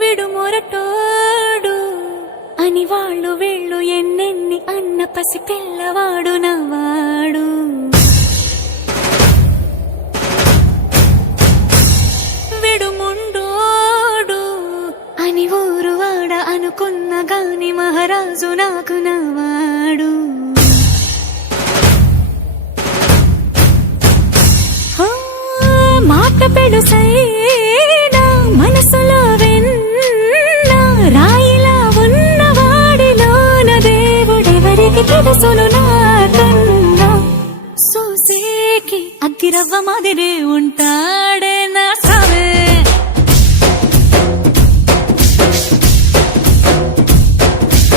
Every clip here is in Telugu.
విడుమొరటోడు అని వాళ్ళు వీళ్ళు ఎన్నెన్ని అన్న పసి పిల్లవాడు నవ్వాడు. విడుముండోడు అని ఊరు వాడ అనుకున్న గాని మహారాజు నాకు నవ్వాడు. మాట పెడుసైనా మనసులో వెన్న రాయిలా ఉన్నవాడిలోన దేవుడెవరికి తెలుసును నాకన్నా. సూసేకి అగ్గిరవ్వ మాదిరే ఉంటాడే నా సావే.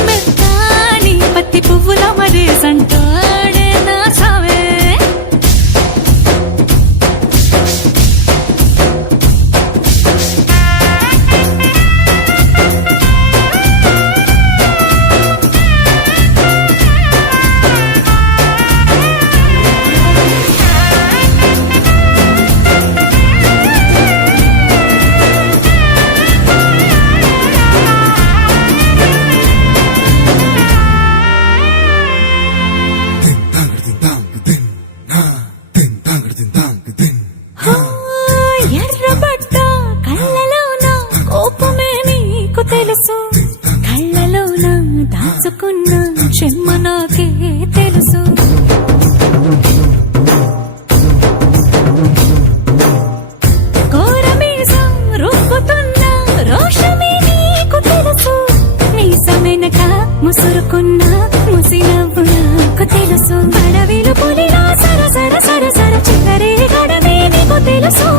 మెత్తాని పత్తి పువ్వుల మరే సంటాడే నా సావే. ఎర్రబడ్డ కళ్ళలోన కోపమే నీకు తెలుసు, కళ్ళలోన దాచుకున్న చెమ్మ నాకే తెలుసు. కోరమీసం రుబ్బుతున్న రోషమే నీకు తెలుసు, మీసమెనక ముసురుకున్న ముసినవ్వు నాకు తెలుసు. అడవిలో పులిలా సర సర సర సర చివరే గడమే నీకు తెలుసు.